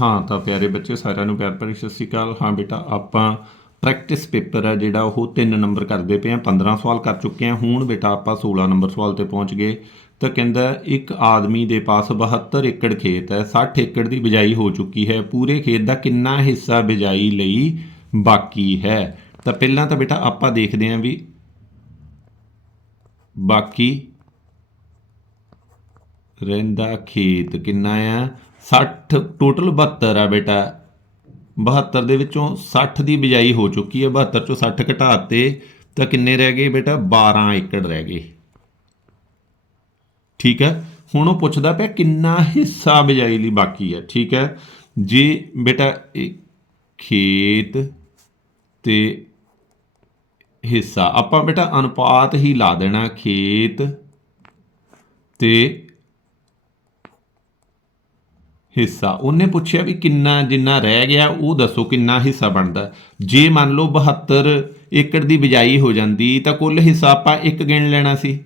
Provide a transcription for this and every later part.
ਹਾਂ, ਤਾਂ ਪਿਆਰੇ ਬੱਚੇ ਸਾਰਿਆਂ ਨੂੰ ਪਿਆਰ ਭਰੀ ਸਤਿ ਸ਼੍ਰੀ ਅਕਾਲ। ਹਾਂ ਬੇਟਾ, ਆਪਾਂ ਪ੍ਰੈਕਟਿਸ ਪੇਪਰ ਹੈ ਜਿਹੜਾ ਉਹ 3 ਨੰਬਰ ਕਰਦੇ ਪਏ ਆ 15 ਸਵਾਲ ਕਰ ਚੁੱਕੇ ਆ ਹੁਣ ਬੇਟਾ ਆਪਾਂ 16 ਨੰਬਰ ਸਵਾਲ ਤੇ ਪਹੁੰਚ ਗਏ। ਤਾਂ ਕਹਿੰਦਾ, ਇੱਕ ਆਦਮੀ ਦੇ ਪਾਸ 72 ਏਕੜ ਖੇਤ ਹੈ 60 ਏਕੜ ਦੀ ਬਿਜਾਈ ਹੋ ਚੁੱਕੀ ਹੈ, ਪੂਰੇ ਖੇਤ ਦਾ ਕਿੰਨਾ ਹਿੱਸਾ ਬਿਜਾਈ ਲਈ ਬਾਕੀ ਹੈ? ਤਾਂ ਪਹਿਲਾਂ ਤਾਂ ਬੇਟਾ ਆਪਾਂ ਦੇਖਦੇ ਹਾਂ ਵੀ ਬਾਕੀ ਰਹਿੰਦਾ ਖੇਤ ਕਿੰਨਾ ਆ? 60 ਟੋਟਲ 72 ਆ ਬੇਟਾ। 72 ਦੇ ਵਿੱਚੋਂ 60 ਦੀ ਬਿਜਾਈ ਹੋ ਚੁੱਕੀ ਹੈ 72 ਚੋਂ 60 ਘਟਾਤੇ, ਤਾਂ ਕਿੰਨੇ ਰਹਿ ਗਏ ਬੇਟਾ? 12 ਏਕੜ ਰਹਿ ਗਏ। ਠੀਕ ਹੈ ਹੁਣ ਉਹ ਪੁੱਛਦਾ ਪਿਆ, ਕਿੰਨਾ ਹਿੱਸਾ ਬਿਜਾਈ ਲਈ ਬਾਕੀ ਹੈ ਠੀਕ ਹੈ ਜੇ ਬੇਟਾ ਖੇਤ ਤੇ ਹਿੱਸਾ, ਆਪਾਂ ਬੇਟਾ ਅਨੁਪਾਤ ਹੀ ਲਾ ਦੇਣਾ ਖੇਤ ਤੇ ਹਿੱਸਾ। ਉਹਨੇ ਪੁੱਛਿਆ ਵੀ ਕਿੰਨਾ ਜਿੰਨਾ ਰਹਿ ਗਿਆ, ਉਹ ਦੱਸੋ ਕਿੰਨਾ ਹਿੱਸਾ ਬਣਦਾ। ਜੇ ਮੰਨ ਲਓ 72 ਏਕੜ ਦੀ ਬਿਜਾਈ ਹੋ ਜਾਂਦੀ, ਤਾਂ ਕੁੱਲ ਹਿੱਸਾ ਆਪਾਂ ਇੱਕ ਗਿਣ ਲੈਣਾ ਸੀ।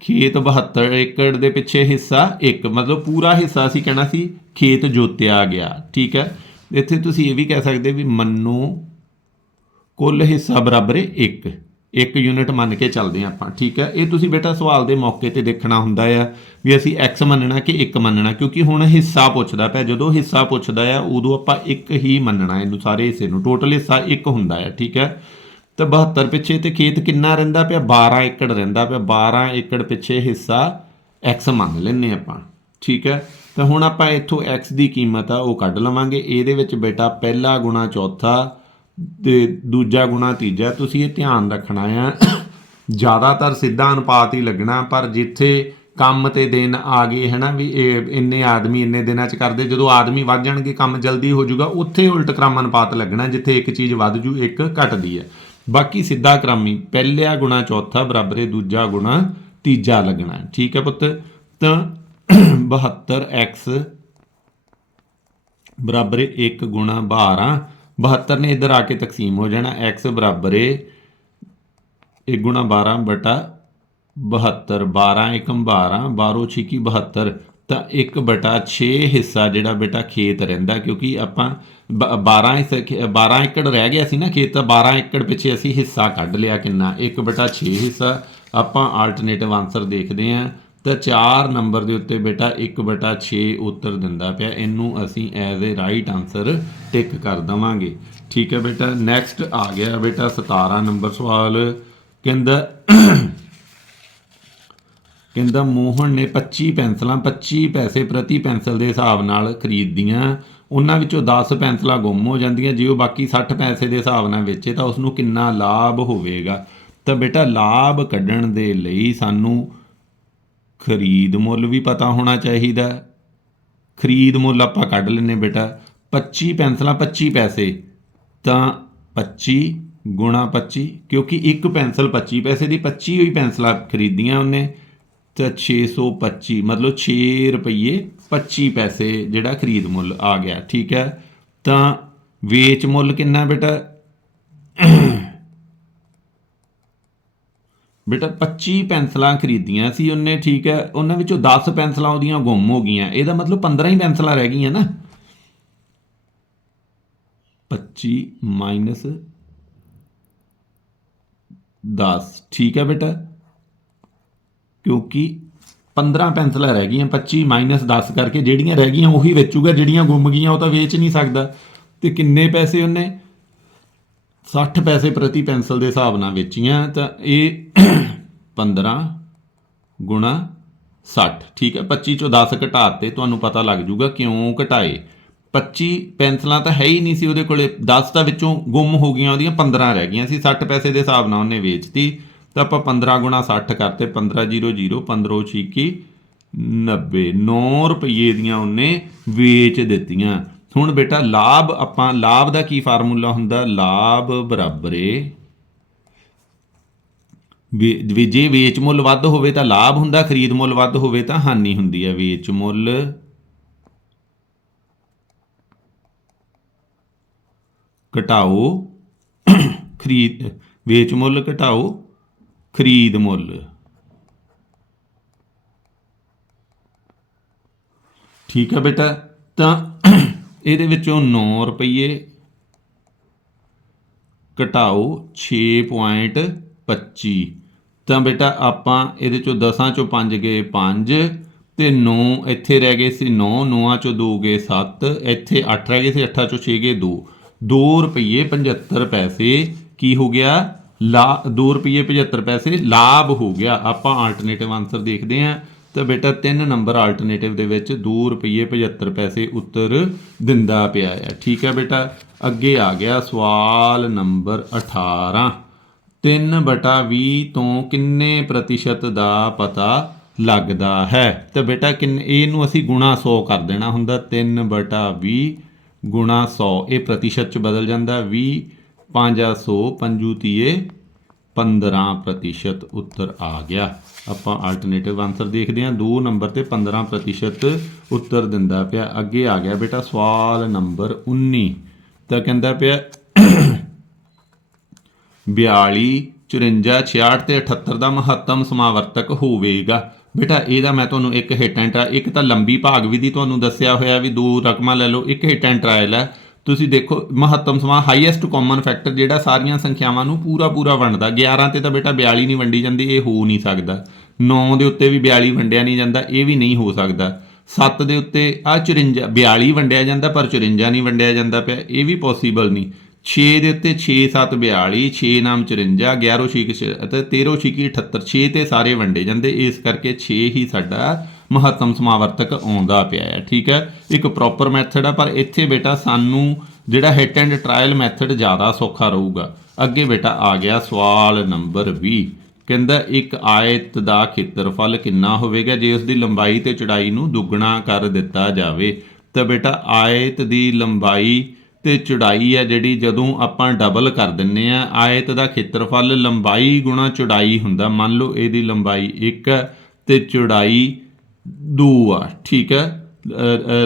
ਖੇਤ 72 ਏਕੜ ਦੇ ਪਿੱਛੇ ਹਿੱਸਾ ਇੱਕ, ਮਤਲਬ ਪੂਰਾ ਹਿੱਸਾ ਅਸੀਂ ਕਹਿਣਾ ਸੀ, ਖੇਤ ਜੋਤਿਆ ਗਿਆ। ਠੀਕ ਹੈ? ਇੱਥੇ ਤੁਸੀਂ ਇਹ ਵੀ ਕਹਿ ਸਕਦੇ ਵੀ ਮੰਨੋ ਕੁੱਲ ਹਿੱਸਾ ਬਰਾਬਰ ਹੈ 1 ਇੱਕ ਯੂਨਿਟ ਮੰਨ ਕੇ ਚੱਲਦੇ ਹਾਂ ਆਪਾਂ, ਠੀਕ ਹੈ? ਇਹ ਤੁਸੀਂ ਬੇਟਾ ਸਵਾਲ ਦੇ ਮੌਕੇ ਤੇ ਦੇਖਣਾ ਹੁੰਦਾ ਆ ਵੀ ਅਸੀਂ x ਮੰਨਣਾ ਕਿ 1 ਮੰਨਣਾ? ਕਿਉਂਕਿ ਹੁਣ ਹਿੱਸਾ ਪੁੱਛਦਾ ਪਿਆ, ਜਦੋਂ ਹਿੱਸਾ ਪੁੱਛਦਾ ਆ, ਉਦੋਂ ਆਪਾਂ 1 ਹੀ ਮੰਨਣਾ ਇਹਨੂੰ ਸਾਰੇ ਹਿੱਸੇ ਨੂੰ। ਟੋਟਲ ਹਿੱਸਾ 1 ਹੁੰਦਾ ਆ, ਠੀਕ ਹੈ? ਤਾਂ 72 ਪਿੱਛੇ ਤੇ ਖੇਤ ਕਿੰਨਾ ਰਹਿੰਦਾ ਪਿਆ? 12 ਏਕੜ ਰਹਿੰਦਾ ਪਿਆ। 12 ਏਕੜ ਪਿੱਛੇ ਹਿੱਸਾ x ਮੰਨ ਲੈਨੇ ਆਪਾਂ, ਠੀਕ ਹੈ? ਤਾਂ ਹੁਣ ਆਪਾਂ ਇੱਥੋਂ x ਦੀ ਕੀਮਤ ਆ, ਉਹ ਕੱਢ ਲਵਾਂਗੇ। ਇਹਦੇ ਵਿੱਚ ਬੇਟਾ ਪਹਿਲਾ ਗੁਣਾ ਚੌਥਾ ਤੇ ਦੂਜਾ ਗੁਣਾ ਤੀਜਾ, ਤੁਸੀਂ ਇਹ ਧਿਆਨ ਰੱਖਣਾ ਆ। ਜ਼ਿਆਦਾਤਰ ਸਿੱਧਾ ਅਨੁਪਾਤ ਹੀ ਲੱਗਣਾ, ਪਰ ਜਿੱਥੇ ਕੰਮ ਤੇ ਦਿਨ ਆ ਗਏ, ਹਨਾ, ਵੀ ਇਹ ਇੰਨੇ ਆਦਮੀ ਇੰਨੇ ਦਿਨਾਂ ਚ ਕਰਦੇ, ਜਦੋਂ ਆਦਮੀ ਵੱਧ ਜਾਣਗੇ, ਕੰਮ ਜਲਦੀ ਹੋ ਜਾਊਗਾ, ਉੱਥੇ ਉਲਟ ਕ੍ਰਮ ਅਨੁਪਾਤ ਲੱਗਣਾ, ਜਿੱਥੇ ਇੱਕ ਚੀਜ਼ ਵੱਧ ਜੂ, ਇੱਕ ਘਟਦੀ ਹੈ ਬਾਕੀ ਸਿੱਧਾ ਕ੍ਰਮੀ ਪਹਿਲਿਆ ਗੁਣਾ, ਚੌਥਾ ਬਰਾਬਰੇ, ਦੂਜਾ ਗੁਣਾ, ਤੀਜਾ ਲੱਗਣਾ, ਠੀਕ ਹੈ ਪੁੱਤ? ਤਾਂ 72x ਬਰਾਬਰ 1 ਗੁਣਾ 12 72 ਨੇ ਇੱਧਰ ਆ ਕੇ ਤਕਸੀਮ ਹੋ ਜਾਣਾ x ਬਰਾਬਰ ਏ 1 ਗੁਣਾ 12 ਬਟਾ 72 12 ਏਕਮ 12 12 ਛਿਕੀ 72 ਤਾਂ 1 ਬਟਾ 6 ਹਿੱਸਾ ਜਿਹੜਾ ਬੇਟਾ ਖੇਤ ਰਹਿੰਦਾ, ਕਿਉਂਕਿ ਆਪਾਂ ਬ- 12 ਹਿੱਸੇ ਖੇ- 12 ਏਕੜ ਰਹਿ ਗਿਆ ਸੀ ਨਾ ਖੇਤ, ਤਾਂ 12 ਏਕੜ ਪਿੱਛੇ ਅਸੀਂ ਹਿੱਸਾ ਕੱਢ ਲਿਆ ਕਿੰਨਾ 1 ਬਟਾ 6 ਹਿੱਸਾ, ਆਪਾਂ ਆਲਟਰਨੇਟਿਵ ਆਨਸਰ ਦੇਖਦੇ ਹਾਂ ਤਾਂ 4 ਨੰਬਰ ਦੇ ਉੱਤੇ ਬੇਟਾ 1 ਬਟਾ 6 ਉੱਤਰ ਦਿੰਦਾ ਪਿਆ। ਇਹਨੂੰ ਅਸੀਂ as a right answer tick ਕਰ ਦਵਾਂਗੇ। ਠੀਕ ਹੈ ਬੇਟਾ ਨੈਕਸਟ ਆ ਗਿਆ ਬੇਟਾ 17 ਨੰਬਰ ਸਵਾਲ। ਕਹਿੰਦਾ ਕਹਿੰਦਾ ਮੋਹਨ ਨੇ 25 ਪੈਨਸਲਾਂ 25 ਪੈਸੇ ਪ੍ਰਤੀ ਪੈਨਸਲ ਦੇ ਹਿਸਾਬ ਨਾਲ ਖਰੀਦਦੀਆਂ ਉਹਨਾਂ ਵਿੱਚੋਂ 10 ਪੈਨਸਲਾਂ ਗੁੰਮ ਹੋ ਜਾਂਦੀਆਂ। ਜੇ ਉਹ ਬਾਕੀ 60 ਪੈਸੇ ਦੇ ਹਿਸਾਬ ਨਾਲ ਵੇਚੇ ਤਾਂ ਉਸ ਨੂੰ ਕਿੰਨਾ ਲਾਭ ਹੋਵੇਗਾ? ਤਾਂ ਬੇਟਾ ਲਾਭ ਕੱਢਣ ਦੇ ਲਈ ਸਾਨੂੰ ਖਰੀਦ ਮੁੱਲ ਵੀ ਪਤਾ ਹੋਣਾ ਚਾਹੀਦਾ। ਖਰੀਦ ਮੁੱਲ ਆਪਾਂ ਕੱਢ ਲੈਨੇ ਬੇਟਾ। 25 ਪੈਨਸਲਾਂ 25 ਪੈਸੇ। ਤਾਂ 25 ਗੁਣਾ 25 ਕਿਉਂਕਿ ਇੱਕ ਪੈਨਸਲ 25 ਪੈਸੇ ਦੀ 25 ਹੋਈ ਪੈਨਸਲਾਂ ਖਰੀਦੀਆਂ ਉਹਨੇ। ਤਾਂ 625 ਮਤਲਬ 6 ਰੁਪਏ 25 ਪੈਸੇ ਜਿਹੜਾ ਖਰੀਦ ਮੁੱਲ ਆ ਗਿਆ, ਠੀਕ ਹੈ? ਤਾਂ ਵੇਚ ਮੁੱਲ ਕਿੰਨਾ ਬੇਟਾ? ਬੇਟਾ 25 ਪੈਨਸਲਾਂ ਖਰੀਦੀਆਂ ਸੀ ਉਹਨੇ, ਠੀਕ ਹੈ, ਉਹਨਾਂ ਵਿੱਚੋਂ 10 ਪੈਨਸਲਾਂ ਉਹਦੀਆਂ ਗੁੰਮ ਹੋ ਗਈਆਂ। ਇਹਦਾ ਮਤਲਬ 15 ਹੀ ਪੈਨਸਲਾਂ ਰਹਿ ਗਈਆਂ ਨਾ। 25 ਮਾਈਨਸ 10 ਠੀਕ ਹੈ ਬੇਟਾ। ਕਿਉਂਕਿ 15 ਪੈਨਸਲਾਂ ਰਹਿ ਗਈਆਂ 25 ਮਾਈਨਸ 10 ਕਰਕੇ ਜਿਹੜੀਆਂ ਰਹਿ ਗਈਆਂ ਉਹੀ ਵੇਚੂਗਾ, ਜਿਹੜੀਆਂ ਗੁੰਮ ਗਈਆਂ ਉਹ ਤਾਂ ਵੇਚ ਨਹੀਂ ਸਕਦਾ। ਤੇ ਕਿੰਨੇ ਪੈਸੇ ਉਹਨੇ? 60 ਪੈਸੇ ਪ੍ਰਤੀ ਪੈਨਸਲ ਦੇ ਹਿਸਾਬ ਨਾਲ ਵੇਚੀਆਂ, ਤਾਂ ਇਹ 15 ਗੁਣਾ 60 ਠੀਕ ਹੈ? 25 ਚੋਂ 10 ਘਟਾਤੇ, ਤੁਹਾਨੂੰ ਪਤਾ ਲੱਗ ਜੂਗਾ ਕਿਉਂ ਘਟਾਏ। 25 ਪੈਨਸਲਾਂ ਤਾਂ ਹੈ ਹੀ ਨਹੀਂ ਸੀ ਉਹਦੇ ਕੋਲੇ 10 ਤਾਂ ਵਿੱਚੋਂ ਗੁੰਮ ਹੋ ਗਈਆਂ, ਉਹਦੀਆਂ 15 ਰਹਿ ਗਈਆਂ ਸੀ 60 ਪੈਸੇ ਦੇ ਹਿਸਾਬ ਨਾਲ ਉਹਨੇ ਵੇਚਤੀ। ਤਾਂ ਆਪਾਂ 15 ਗੁਣਾ 60 ਕਰਤੇ 15 0 0 15 ਛੀਕੀ 90 9 ਰੁਪਏ ਦੀਆਂ ਉਹਨੇ ਵੇਚ ਦਿੱਤੀਆਂ। ਹੁਣ ਬੇਟਾ, ਲਾਭ ਆਪਾਂ, ਲਾਭ ਦਾ ਕੀ ਫਾਰਮੂਲਾ ਹੁੰਦਾ? ਲਾਭ ਬਰਾਬਰੇ ਵੀ ਜੇ ਵੇਚ ਮੁੱਲ ਵੱਧ ਹੋਵੇ ਤਾਂ ਲਾਭ ਹੁੰਦਾ, ਖਰੀਦ ਮੁੱਲ ਵੱਧ ਹੋਵੇ ਤਾਂ ਹਾਨੀ ਹੁੰਦੀ ਹੈ। ਵੇਚ ਮੁੱਲ ਘਟਾਓ, ਖਰੀਦ, ਵੇਚ ਮੁੱਲ ਘਟਾਓ, ਖਰੀਦ ਮੁੱਲ। ਠੀਕ ਹੈ ਬੇਟਾ? ਤਾਂ ਇਹਦੇ ਵਿੱਚੋਂ 9 ਰੁਪਏ ਘਟਾਓ 6.25 ਤਾਂ ਬੇਟਾ ਆਪਾਂ ਇਹਦੇ ਚੋਂ 10 ਚੋਂ 5 ਗਏ 5 ਤੇ 9 ਇੱਥੇ ਰਹਿ ਗਏ ਸੀ 9 9 ਚੋਂ 2 ਗਏ 7 ਇੱਥੇ 8 ਰਹਿ ਗਏ ਸੀ 8 ਚੋਂ 6 ਗਏ 2 2 ਰੁਪਏ 75 ਪੈਸੇ ਕੀ ਹੋ ਗਿਆ? ਲਾ 2 ਰੁਪਏ 75 ਪੈਸੇ ਲਾਭ ਹੋ ਗਿਆ। ਆਪਾਂ ਆਲਟਰਨੇਟਿਵ ਆਨਸਰ ਦੇਖਦੇ ਹਾਂ। ਤਾਂ ਬੇਟਾ 3 ਨੰਬਰ ਆਲਟਰਨੇਟਿਵ ਦੇ ਵਿੱਚ 2 ਰੁਪਏ 75 ਪੈਸੇ ਉੱਤਰ ਦਿੰਦਾ ਪਿਆ ਹੈ। ਠੀਕ ਹੈ ਬੇਟਾ, ਅੱਗੇ ਆ ਗਿਆ ਸਵਾਲ ਨੰਬਰ 18 3 ਬਟਾ 20 ਤੋਂ ਕਿੰਨੇ ਪ੍ਰਤੀਸ਼ਤ ਦਾ ਪਤਾ ਲੱਗਦਾ ਹੈ? ਤਾਂ ਬੇਟਾ ਕਿੰਨੇ, ਇਹਨੂੰ ਅਸੀਂ ਗੁਣਾ 100 ਕਰ ਦੇਣਾ ਹੁੰਦਾ। 3 ਬਟਾ 20 ਗੁਣਾ 100 ਇਹ ਪ੍ਰਤੀਸ਼ਤ ਚ ਬਦਲ ਜਾਂਦਾ। 20 500 ਪੰਜੂ ਤੀਏ 15 ਪ੍ਰਤੀਸ਼ਤ ਉੱਤਰ ਆ ਗਿਆ। ਆਪਾਂ ਆਲਟਰਨੇਟਿਵ ਆਨਸਰ ਦੇਖਦੇ ਹਾਂ। 2 ਨੰਬਰ ਤੇ 15 ਪ੍ਰਤੀਸ਼ਤ ਉੱਤਰ ਦਿੰਦਾ ਪਿਆ। ਅੱਗੇ ਆ ਗਿਆ ਬੇਟਾ ਸਵਾਲ ਨੰਬਰ 19 ਤਾਂ ਕਹਿੰਦਾ ਪਿਆ 42 54 66 ਤੇ 78 ਦਾ ਮਹੱਤਮ ਸਮਾਵਰਤਕ ਹੋਵੇਗਾ। ਬੇਟਾ, ਇਹਦਾ ਮੈਂ ਤੁਹਾਨੂੰ ਇੱਕ ਹਿੱਟ ਐਂਡ ਟਰਾਈ ਇੱਕ ਤਾਂ ਲੰਬੀ ਭਾਗ ਵਿਧੀ ਤੁਹਾਨੂੰ ਦੱਸਿਆ ਹੋਇਆ ਵੀ ਦੋ ਰਕਮਾਂ ਲੈ ਲਓ, ਇੱਕ ਹਿੱਟ ਐਂਡ ਟਰਾਇਲ ਹੈ ਤੁਸੀਂ ਦੇਖੋ, ਮਹੱਤਮ ਸਮਾਂ ਹਾਈਐਸਟ ਕਾਮਨ ਫੈਕਟਰ ਜਿਹੜਾ ਸਾਰੀਆਂ ਸੰਖਿਆਵਾਂ ਨੂੰ ਪੂਰਾ ਪੂਰਾ ਵੰਡਦਾ। 11 ਤੇ ਤਾਂ ਬੇਟਾ 42 ਨਹੀਂ ਵੰਡੀ ਜਾਂਦੀ, ਇਹ ਹੋ ਨਹੀਂ ਸਕਦਾ। 9 ਦੇ ਉੱਤੇ ਵੀ 42 ਵੰਡਿਆ ਨਹੀਂ ਜਾਂਦਾ, ਇਹ ਵੀ ਨਹੀਂ ਹੋ ਸਕਦਾ। 7 ਦੇ ਉੱਤੇ ਆ 54 42 ਵੰਡਿਆ ਜਾਂਦਾ, ਪਰ 54 ਨਹੀਂ ਵੰਡਿਆ ਜਾਂਦਾ ਪਿਆ, ਇਹ ਵੀ ਪੋਸੀਬਲ ਨਹੀਂ। 6 ਦੇ ਉੱਤੇ 6 7 42 6 ਨਾਮ 54 11 6 ਛੇ ਅਤੇ 13 6 78 6 ਤੇ ਸਾਰੇ ਵੰਡੇ ਜਾਂਦੇ, ਇਸ ਕਰਕੇ 6 ਹੀ ਸਾਡਾ ਮਹੱਤਮ ਸਮਾਵਰਤਕ ਆਉਂਦਾ ਪਿਆ ਹੈ, ਠੀਕ ਹੈ? ਇੱਕ ਪ੍ਰੋਪਰ ਮੈਥਡ ਆ, ਪਰ ਇੱਥੇ ਬੇਟਾ ਸਾਨੂੰ ਜਿਹੜਾ ਹਿੱਟ ਐਂਡ ਟ੍ਰਾਇਲ ਮੈਥਡ ਜ਼ਿਆਦਾ ਸੌਖਾ ਰਹੂਗਾ। ਅੱਗੇ ਬੇਟਾ ਆ ਗਿਆ ਸਵਾਲ ਨੰਬਰ 20 ਕਹਿੰਦਾ, ਇੱਕ ਆਇਤ ਦਾ ਖੇਤਰਫਲ ਕਿੰਨਾ ਹੋਵੇਗਾ? ਜੇ ਉਸ ਦੀ ਲੰਬਾਈ ਤੇ ਚੌੜਾਈ ਨੂੰ ਦੁੱਗਣਾ ਕਰ ਦਿੱਤਾ ਜਾਵੇ, ਤਾਂ ਬੇਟਾ ਆਇਤ ਦੀ ਲੰਬਾਈ ਤੇ ਚੌੜਾਈ ਹੈ ਜਿਹੜੀ ਜਦੋਂ ਆਪਾਂ ਡਬਲ ਕਰ ਦਿੰਨੇ ਆ, ਆਇਤ ਦਾ ਖੇਤਰਫਲ ਲੰਬਾਈ ਗੁਣਾ ਚੌੜਾਈ ਹੁੰਦਾ। ਮੰਨ ਲਓ, ਇਹਦੀ ਲੰਬਾਈ 1 ਹੈ ਤੇ ਚੌੜਾਈ 2 ਆ, ਠੀਕ ਹੈ?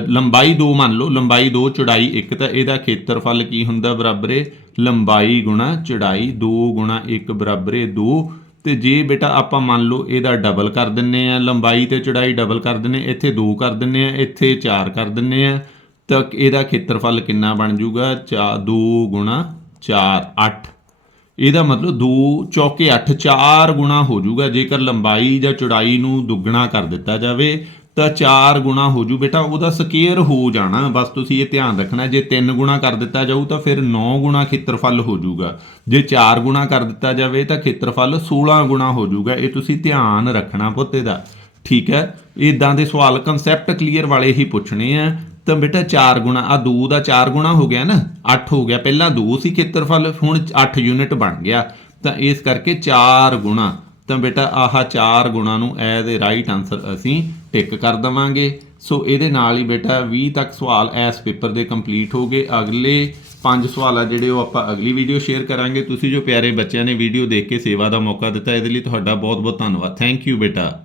ਲੰਬਾਈ 2 ਮੰਨ ਲਓ, ਲੰਬਾਈ 2 ਚੌੜਾਈ 1 ਤਾਂ ਇਹਦਾ ਖੇਤਰਫਲ ਕੀ ਹੁੰਦਾ ਬਰਾਬਰ? ਹੈ ਲੰਬਾਈ ਗੁਣਾ ਚੌੜਾਈ 2 ਗੁਣਾ 1 ਬਰਾਬਰ ਹੈ 2 ਤੇ ਜੇ ਬੇਟਾ ਆਪਾਂ ਮੰਨ ਲਓ ਇਹਦਾ ਡਬਲ ਕਰ ਦਿੰਨੇ ਆ, ਲੰਬਾਈ ਤੇ ਚੌੜਾਈ ਡਬਲ ਕਰ ਦਿੰਨੇ, ਇੱਥੇ 2 ਕਰ ਦਿੰਨੇ ਆ, ਇੱਥੇ 4 ਕਰ ਦਿੰਨੇ ਆ, ਤਾਂ ਇਹਦਾ ਖੇਤਰਫਲ ਕਿੰਨਾ ਬਣ ਜਾਊਗਾ? 2 ਗੁਣਾ 4 8 ਇਹਦਾ ਮਤਲਬ 2 ਚੌਕੇ 8 4 ਗੁਣਾ ਹੋ ਜਾਊਗਾ। ਜੇਕਰ ਲੰਬਾਈ ਜਾਂ ਚੌੜਾਈ ਨੂੰ ਦੁੱਗਣਾ ਕਰ ਦਿੱਤਾ ਜਾਵੇ, ਤਾਂ 4 ਗੁਣਾ ਹੋ ਜੂ ਬੇਟਾ, ਉਹਦਾ ਸਕੇਅਰ ਹੋ ਜਾਣਾ। ਬਸ ਤੁਸੀਂ ਇਹ ਧਿਆਨ ਰੱਖਣਾ, ਜੇ 3 ਗੁਣਾ ਕਰ ਦਿੱਤਾ ਜਾਊ, ਤਾਂ ਫਿਰ 9 ਗੁਣਾ ਖੇਤਰਫਲ ਹੋ ਜਾਊਗਾ। ਜੇ 4 ਗੁਣਾ ਕਰ ਦਿੱਤਾ ਜਾਵੇ, ਤਾਂ ਖੇਤਰਫਲ 16 ਗੁਣਾ ਹੋ ਜੂਗਾ ਇਹ ਤੁਸੀਂ ਧਿਆਨ ਰੱਖਣਾ ਪੁੱਤੇ ਦਾ ਠੀਕ ਹੈ? ਇਦਾਂ ਦੇ ਸਵਾਲ ਕਨਸੈਪਟ ਕਲੀਅਰ ਵਾਲੇ ਹੀ ਪੁੱਛਣੇ ਆ। ਤਾਂ ਬੇਟਾ 4 ਗੁਣਾ ਆ 2 ਦਾ 4 ਗੁਣਾ ਹੋ ਗਿਆ ਨਾ 8 ਹੋ ਗਿਆ। ਪਹਿਲਾਂ 2 ਸੀ ਖੇਤਰਫਲ, ਹੁਣ 8 ਯੂਨਿਟ ਬਣ ਗਿਆ। ਤਾਂ ਇਸ ਕਰਕੇ 4 ਗੁਣਾ। ਤਾਂ ਬੇਟਾ ਆਹ 4 ਗੁਣਾ ਨੂੰ ਐਜ਼ ਅ ਰਾਈਟ ਆਨਸਰ ਅਸੀਂ ਟਿਕ ਕਰ ਦਵਾਂਗੇ। ਸੋ ਇਹਦੇ ਨਾਲ ਹੀ ਬੇਟਾ 20 ਤੱਕ ਸਵਾਲ ਇਸ ਪੇਪਰ ਦੇ ਕੰਪਲੀਟ ਹੋ ਗਏ। ਅਗਲੇ ਪੰਜ ਸਵਾਲ ਆ ਜਿਹੜੇ ਉਹ ਆਪਾਂ ਅਗਲੀ ਵੀਡੀਓ ਸ਼ੇਅਰ ਕਰਾਂਗੇ। ਤੁਸੀਂ ਜੋ ਪਿਆਰੇ ਬੱਚਿਆਂ ਨੇ ਵੀਡੀਓ ਦੇਖ ਕੇ ਸੇਵਾ ਦਾ ਮੌਕਾ ਦਿੱਤਾ, ਇਹਦੇ ਲਈ ਤੁਹਾਡਾ ਬਹੁਤ ਬਹੁਤ ਧੰਨਵਾਦ। ਥੈਂਕ ਯੂ ਬੇਟਾ।